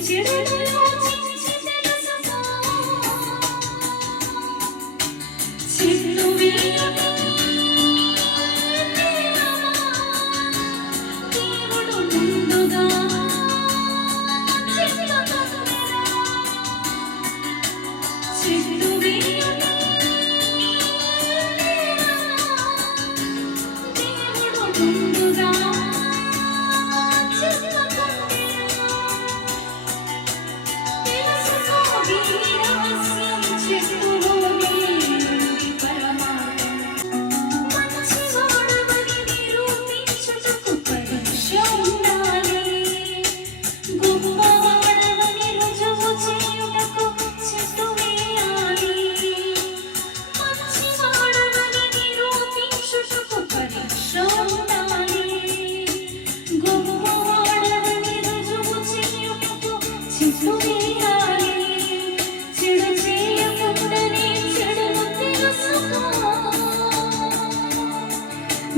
谢谢大家